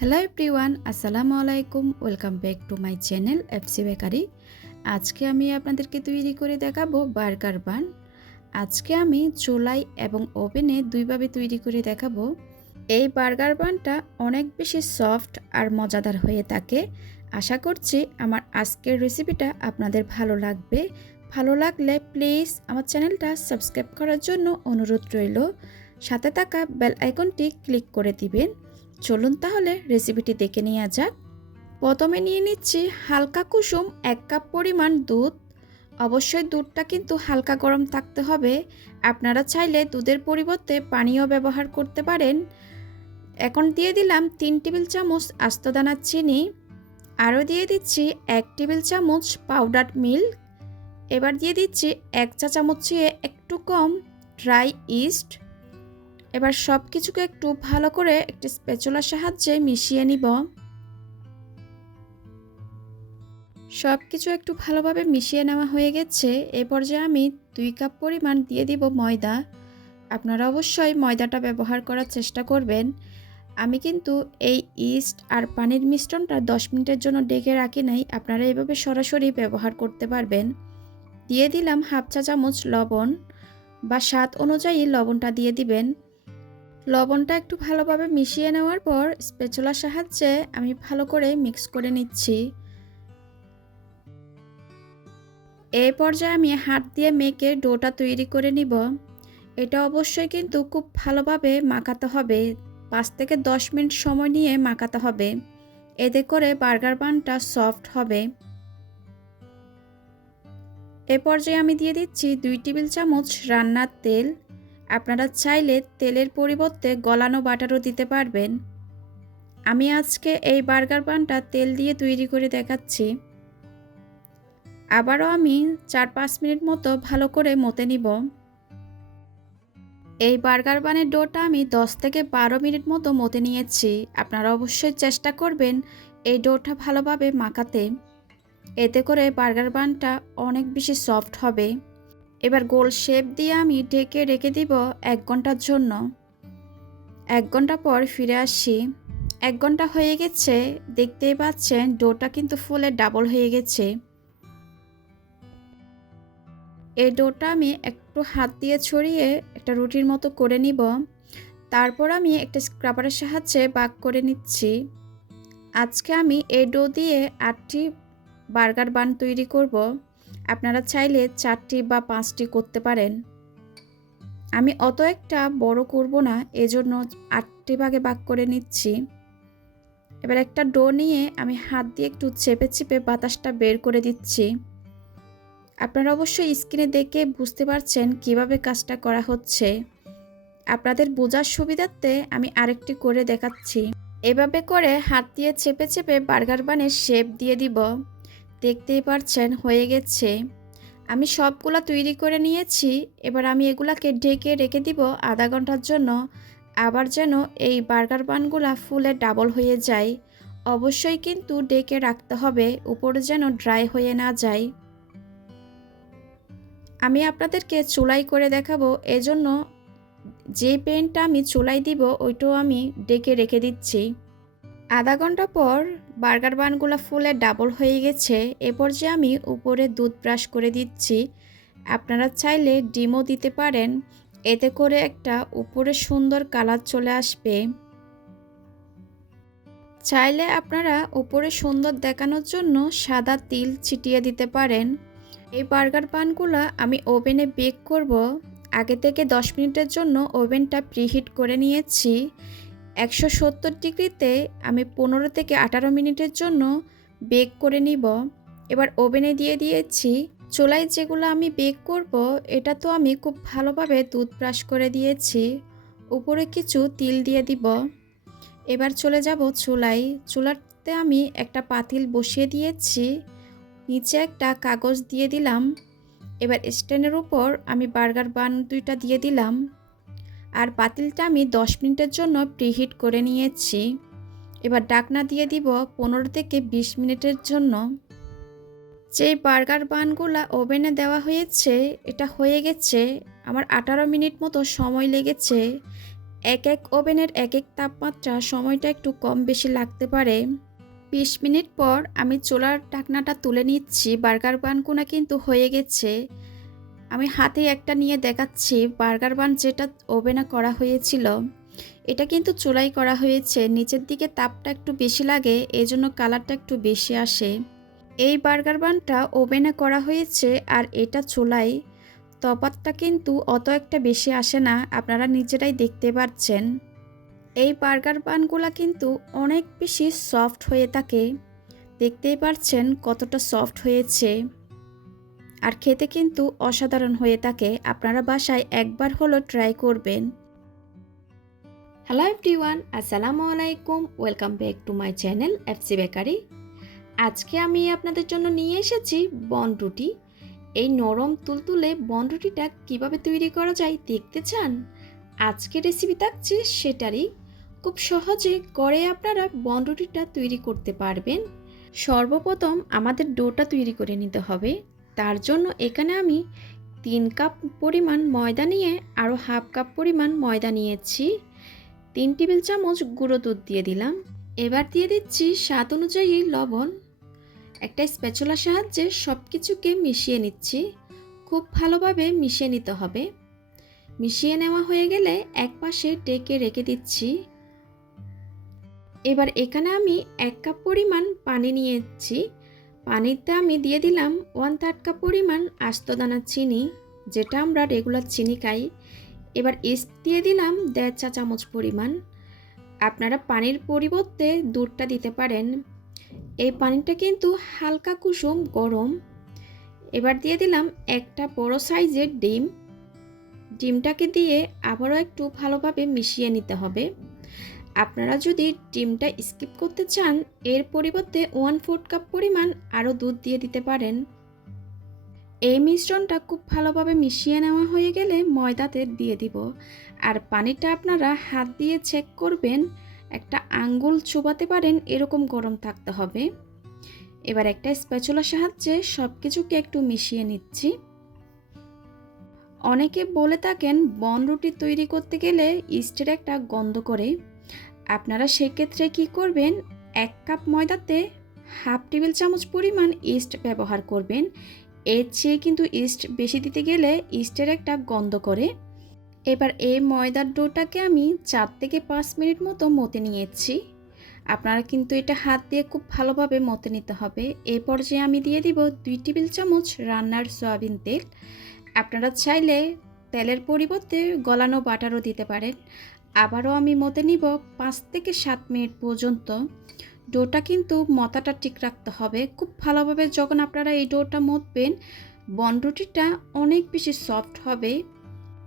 Hello everyone আসসালামু আলাইকুম welcome back to my channel FC bakery আজকে আমি আপনাদেরকে তৈরি করে দেখাবো বার্গার বান। আজকে আমি চুলাই এবং ওভেনে দুইভাবে তৈরি করে দেখাবো। এই বার্গার বানটা অনেক বেশি সফট আর মজাদার হয়ে থাকে। আশা করছি আমার আজকের রেসিপিটা আপনাদের ভালো লাগবে। ভালো লাগলে প্লিজ আমার চ্যানেলটা সাবস্ক্রাইব করার জন্য অনুরোধ রইল। সাথে থাকা বেল আইকনটি ক্লিক করে দিবেন। চলুন তাহলে রেসিপিটি দেখে নেওয়া যাক। প্রথমে নিয়ে নিচ্ছি হালকা কুসুম এক কাপ পরিমাণ দুধ। অবশ্যই দুধটা কিন্তু হালকা গরম থাকতে হবে। আপনারা চাইলে দুধের পরিবর্তে পানীয় ব্যবহার করতে পারেন। এখন দিয়ে দিলাম তিন টেবিল চামচ আস্তদানার চিনি। আরও দিয়ে দিচ্ছি এক টেবিল চামচ পাউডার মিল্ক এবার দিয়ে দিচ্ছি এক চা চামচ চেয়ে একটু কম ড্রাই ইস্ট এবার সব কিছুকে একটু ভালো করে একটি স্পেচুলার সাহায্যে মিশিয়ে নিব। সব কিছু একটু ভালোভাবে মিশিয়ে নেওয়া হয়ে গেছে। এ পর্যায়ে আমি দুই কাপ পরিমাণ দিয়ে দিব ময়দা। আপনারা অবশ্যই ময়দাটা ব্যবহার করার চেষ্টা করবেন। আমি কিন্তু এই ইস্ট আর পানির মিশ্রণটা দশ মিনিটের জন্য ডেকে রাখি নাই। আপনারা এভাবে সরাসরি ব্যবহার করতে পারবেন। দিয়ে দিলাম হাফ চা চামচ লবণ বা স্বাদ অনুযায়ী লবণটা দিয়ে দিবেন। লবণটা একটু ভালোভাবে মিশিয়ে নেওয়ার পর স্পেচুলার সাহায্যে আমি ভালো করে মিক্স করে নিচ্ছি। এই পর্যায়ে আমি হাত দিয়ে মেখে ডোটা তৈরি করে নিব। এটা অবশ্যই কিন্তু খুব ভালোভাবে মাখাতে হবে। পাঁচ থেকে দশ মিনিট সময় নিয়ে মাখাতে হবে। এতে করে বার্গার বানটা সফট হবে। এ পর্যায়ে আমি দিয়ে দিচ্ছি দুই টেবিল চামচ রান্নার তেল। আপনারা চাইলে তেলের পরিবর্তে গলানো বাটারও দিতে পারবেন। আমি আজকে এই বার্গার বানটা তেল দিয়ে তৈরি করে দেখাচ্ছি। আবারও আমি চার পাঁচ মিনিট মতো ভালো করে মতে নিব। এই বার্গার বানের ডোটা আমি দশ থেকে বারো মিনিট মতো মতে নিয়েছি। আপনারা অবশ্যই চেষ্টা করবেন এই ডোটা ভালোভাবে মাখাতে। এতে করে বার্গার বানটা অনেক বেশি সফট হবে। এবার গোল শেপ দিয়ে আমি ঢেকে রেখে দিব এক ঘণ্টার জন্য। এক ঘণ্টা পর ফিরে আসি। এক ঘণ্টা হয়ে গেছে, দেখতেই পাচ্ছেন ডোটা কিন্তু ফুলে ডাবল হয়ে গেছে। এই ডোটা আমি একটু হাত দিয়ে ছড়িয়ে একটা রুটির মতো করে নিব। তারপর আমি একটা স্ক্রাবারের সাহায্যে বাক করে নিচ্ছি। আজকে আমি এই ডো দিয়ে আটটি বার্গার বান তৈরি করব। আপনারা চাইলে চারটি বা পাঁচটি করতে পারেন। আমি অত একটা বড় করব না, এজন্য আটটি ভাগে ভাগ করে নিচ্ছি। এবার একটা ডো নিয়ে আমি হাত দিয়ে একটু চেপে চেপে বাতাসটা বের করে দিচ্ছি। আপনারা অবশ্যই স্ক্রিনে দেখে বুঝতে পারছেন কীভাবে কাজটা করা হচ্ছে। আপনাদের বোঝার সুবিধার্থে আমি আরেকটি করে দেখাচ্ছি। এভাবে করে হাত দিয়ে চেপে চেপে বার্গার বানের শেপ দিয়ে দিব। দেখতেই পারছেন, হয়ে গেছে। আমি সবগুলা তৈরি করে নিয়েছি, এবার আমি এগুলাকে ঢেকে রেখে দিব আধা ঘণ্টার জন্য। আবার যেন এই বার্গার বানগুলা ফুলে ডাবল হয়ে যায়। অবশ্যই কিন্তু ডেকে রাখতে হবে, উপরে যেন ড্রাই হয়ে না যায়। আমি আপনাদেরকে চুলাই করে দেখাবো, এজন্য যে পেনটা আমি চুলাই দিব, ওইটাও আমি ডেকে রেখে দিচ্ছি। আধা ঘণ্টা পর বার্গার বানগুলো ফুলে ডাবল হয়ে গেছে, এরপর যে আমি উপরে দুধ ব্রাশ করে দিচ্ছি, আপনারা চাইলে ডিমও দিতে পারেন, এতে করে একটা উপরে সুন্দর কালার চলে আসবে। চাইলে আপনারা উপরে সুন্দর দেখানোর জন্য সাদা তিল ছিটিয়ে দিতে পারেন। এই বার্গার পানগুলো আমি ওভেনে বেক করব, আগে থেকে দশ মিনিটের জন্য ওভেনটা প্রিহিট করে নিয়েছি। একশো সত্তর ডিগ্রিতে আমি পনেরো থেকে আঠারো মিনিটের জন্য বেক করে নিব। এবার ওভেনে দিয়ে দিয়েছি। চুলায় যেগুলো আমি বেক করব, এটা তো আমি খুব ভালোভাবে দুধ ব্রাশ করে দিয়েছি। উপরে কিছু তিল দিয়ে দিব। এবার চলে যাব চুলাই চুলাতে আমি একটা পাতিল বসিয়ে দিয়েছি। নিচে একটা কাগজ দিয়ে দিলাম। এবার স্ট্যান্ডের উপর আমি বার্গার বান দুইটা দিয়ে দিলাম। আর পাতিলটা আমি দশ মিনিটের জন্য প্রিহিট করে নিয়েছি। এবার ডাকনা দিয়ে দিব পনেরো থেকে বিশ মিনিটের জন্য। যে বার্গার বানগুলা ওভেনে দেওয়া হয়েছে, এটা হয়ে গেছে। আমার আঠারো মিনিট মতো সময় লেগেছে। এক এক ওভেনের এক এক তাপমাত্রা সময়টা একটু কম বেশি লাগতে পারে। বিশ মিনিট পর আমি চোলার ঢাকনাটা তুলে নিচ্ছি। বার্গার বানগুনা কিন্তু হয়ে গেছে। আমি হাতে একটা নিয়ে দেখাচ্ছি। বার্গার বান যেটা ওভেনে করা হয়েছিল, এটা কিন্তু চুলাই করা হয়েছে। নিচের দিকে তাপটা একটু বেশি লাগে এই জন্য কালারটা একটু বেশি আসে। এই বার্গার বানটা ওভেনে করা হয়েছে আর এটা চুলাই তফাতটা কিন্তু অত একটা বেশি আসে না, আপনারা নিজেরাই দেখতে পাচ্ছেন এই বার্গার বানগুলা কিন্তু অনেক বেশি সফট হয়ে থাকে। দেখতেই পাচ্ছেন কতটা সফট হয়েছে। আর খেতে কিন্তু অসাধারণ হয়ে থাকে। আপনারা বাসায় একবার হলো ট্রাই করবেন। হ্যালো এভরিওয়ান আসসালামু আলাইকুম। Welcome back to my channel FC bakery আজকে আমি আপনাদের জন্য নিয়ে এসেছি বন রুটি। এই নরম তুলতুলে বন রুটিটা কীভাবে তৈরি করা যায় দেখতে চান? আজকে রেসিপি থাকছে সেটারই। খুব সহজে করে আপনারা বন রুটিটা তৈরি করতে পারবেন। সর্বপ্রথম আমাদের ডোটা তৈরি করে নিতে হবে। তার জন্য এখানে আমি তিন কাপ পরিমাণ ময়দা নিয়ে আরও হাফ কাপ পরিমাণ ময়দা নিয়েছি। তিন টেবিল চামচ গুঁড়ো দুধ দিয়ে দিলাম। এবার দিয়ে দিচ্ছি স্বাদ অনুযায়ী লবণ। একটা স্প্যাচুলার সাহায্যে সব কিছুকে মিশিয়ে নিচ্ছি। খুব ভালোভাবে মিশিয়ে নিতে হবে। মিশিয়ে নেওয়া হয়ে গেলে এক পাশে ডেকে রেখে দিচ্ছি। এবার এখানে আমি এক কাপ পরিমাণ পানি নিয়েছি। পানিতে আমি দিয়ে দিলাম ওয়ান থার্ড কাপ পরিমাণ আস্ত দানা চিনি, যেটা আমরা রেগুলার চিনি খাই। এবার ইস্ট দিয়ে দিলাম দেড় চা চামচ পরিমাণ। আপনারা পানির পরিবর্তে দুধটা দিতে পারেন। এই পানিটা কিন্তু হালকা কুসুম, গরম। এবার দিয়ে দিলাম একটা বড় সাইজের ডিম। ডিমটাকে দিয়ে আবারও একটু ভালোভাবে মিশিয়ে নিতে হবে। আপনারা যদি ডিমটা স্কিপ করতে চান, এর পরিবর্তে ওয়ান ফোর্থ কাপ পরিমাণ আরও দুধ দিয়ে দিতে পারেন। এই মিশ্রণটা খুব ভালোভাবে মিশিয়ে নেওয়া হয়ে গেলে ময়দাতে দিয়ে দিব। আর পানিটা আপনারা হাত দিয়ে চেক করবেন, একটা আঙ্গুল চুবাতে পারেন, এরকম গরম থাকতে হবে। এবার একটা স্প্যাচুলার সাহায্যে সব কিছুকে একটু মিশিয়ে নিচ্ছি। অনেকে বলে থাকেন, বন রুটি তৈরি করতে গেলে ইস্টের একটা গন্ধ করে। আপনারা সেক্ষেত্রে কি করবেন? এক কাপ ময়দাতে হাফ টেবিল চামচ পরিমাণ ইস্ট ব্যবহার করবেন। এর চেয়ে কিন্তু ইস্ট বেশি দিতে গেলে ইস্টের একটা গন্ধ করে। এবার এই ময়দার ডোটাকে আমি চার থেকে পাঁচ মিনিট মতো মতে নিয়েছি। আপনারা কিন্তু এটা হাত দিয়ে খুব ভালোভাবে মতে নিতে হবে। এই পর্যায়ে আমি দিয়ে দিব দুই টেবিল চামচ রান্নার সয়াবিন তেল। আপনারা চাইলে তেলের পরিবর্তে গলানো বাটারও দিতে পারেন। আবারও আমি মতে নিব পাঁচ থেকে সাত মিনিট পর্যন্ত। ডোটা কিন্তু মতাটা ঠিক রাখতে হবে। খুব ভালোভাবে যখন আপনারা এই ডোটা মতবেন, বনরুটিটা অনেক বেশি সফট হবে।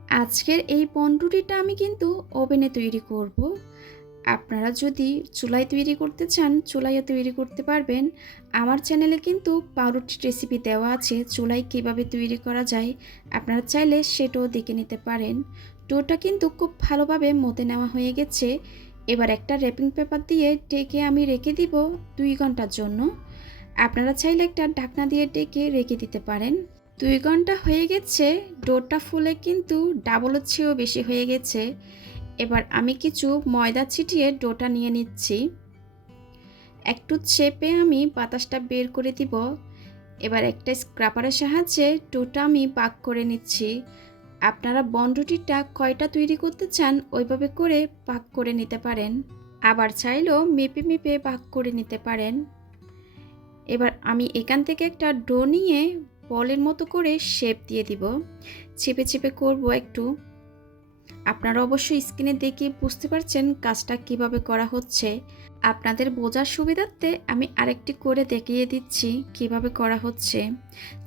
আজকের এই বনরুটিটা আমি কিন্তু ওভেনে তৈরি করব। আপনারা যদি চুলায় তৈরি করতে চান, চুলাইও তৈরি করতে পারবেন। আমার চ্যানেলে কিন্তু পাউরুটির রেসিপি দেওয়া আছে চুলাই কীভাবে তৈরি করা যায়। আপনারা চাইলে সেটাও দেখে নিতে পারেন। ডোটা কিন্তু খুব ভালোভাবে মতে নেওয়া হয়ে গেছে। এবার একটা র্যাপিং পেপার দিয়ে ডেকে আমি রেখে দিব দুই ঘণ্টার জন্য। আপনারা চাইলে একটা ঢাকনা দিয়ে ডেকে রেখে দিতে পারেন। দুই ঘণ্টা হয়ে গেছে, ডোরটা ফুলে কিন্তু ডাবলের চেয়েও বেশি হয়ে গেছে। এবার আমি কিছু ময়দা ছিটিয়ে ডোটা নিয়ে নিচ্ছি। একটু চেপে আমি বাতাসটা বের করে দিব। এবার একটা স্ক্রাপারের সাহায্যে ডোটা আমি পাক করে নিচ্ছি। আপনারা বনরুটিটা কয়টা তৈরি করতে চান ওইভাবে করে পাক করে নিতে পারেন। আবার চাইলেও মেপে মেপে পাক করে নিতে পারেন। এবার আমি এখান থেকে একটা ডো নিয়ে বলের মতো করে শেপ দিয়ে দিব। চেপে চেপে করব একটু। আপনারা অবশ্যই স্ক্রিনে দেখে বুঝতে পারছেন কাজটা কীভাবে করা হচ্ছে। আপনাদের বোঝার সুবিধার্থে আমি আরেকটি করে দেখিয়ে দিচ্ছি কীভাবে করা হচ্ছে।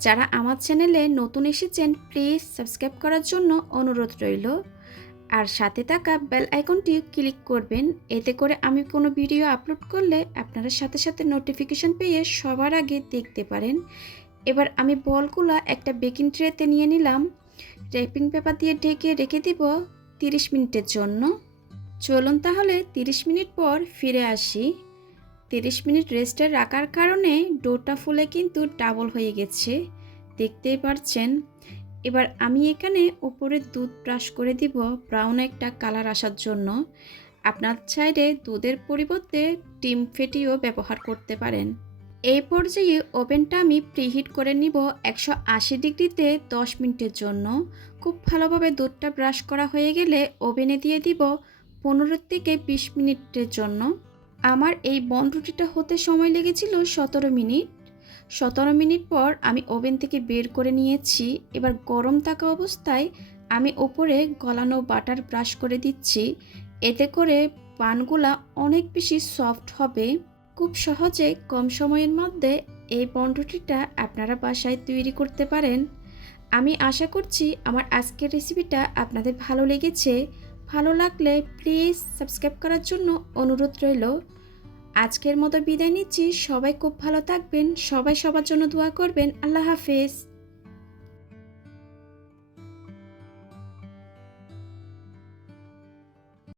যারা আমার চ্যানেলে নতুন এসেছেন, প্লিজ সাবস্ক্রাইব করার জন্য অনুরোধ রইল। আর সাথে থাকা বেল আইকনটি ক্লিক করবেন। এতে করে আমি কোনো ভিডিও আপলোড করলে আপনারা সাথে সাথে নোটিফিকেশান পেয়ে সবার আগে দেখতে পারেন। এবার আমি বলগুলো একটা বেকিং ট্রেতে নিয়ে নিলাম। র্যাপিং পেপার দিয়ে ঢেকে রেখে দিব তিরিশ মিনিটের জন্য। চলুন তাহলে তিরিশ মিনিট পর ফিরে আসি। তিরিশ মিনিট রেস্টে রাখার কারণে ডোটা ফুলে কিন্তু ডাবল হয়ে গেছে। দেখতেই পারছেন। এবার আমি এখানে উপরে দুধ ব্রাশ করে দিব ব্রাউন একটা কালার আসার জন্য। আপনার চাইলে দুধের পরিবর্তে ডিম ফেটিও ব্যবহার করতে পারেন। এই পর্যায়ে ওভেনটা আমি প্রিহিট করে নিব একশো আশি ডিগ্রিতে দশ মিনিটের জন্য। খুব ভালোভাবে দুধটা ব্রাশ করা হয়ে গেলে ওভেনে দিয়ে দিব পনেরো থেকে বিশ মিনিটের জন্য। আমার এই বনরুটিটা হতে সময় লেগেছিল সতেরো মিনিট। সতেরো মিনিট পর আমি ওভেন থেকে বের করে নিয়েছি। এবার গরম থাকা অবস্থায় আমি ওপরে গলানো বাটার ব্রাশ করে দিচ্ছি। এতে করে পানগুলা অনেক বেশি সফট হবে। খুব সহজে কম সময়ের মধ্যে এই পণ্যটিটা আপনারা বাসায় তৈরি করতে পারেন। আমি আশা করছি আমার আজকের রেসিপিটা আপনাদের ভালো লেগেছে। ভালো লাগলে প্লিজ সাবস্ক্রাইব করার জন্য অনুরোধ রইল। আজকের মতো বিদায় নিচ্ছি। সবাই খুব ভালো থাকবেন। সবাই সবার জন্য দোয়া করবেন। আল্লাহ হাফেজ।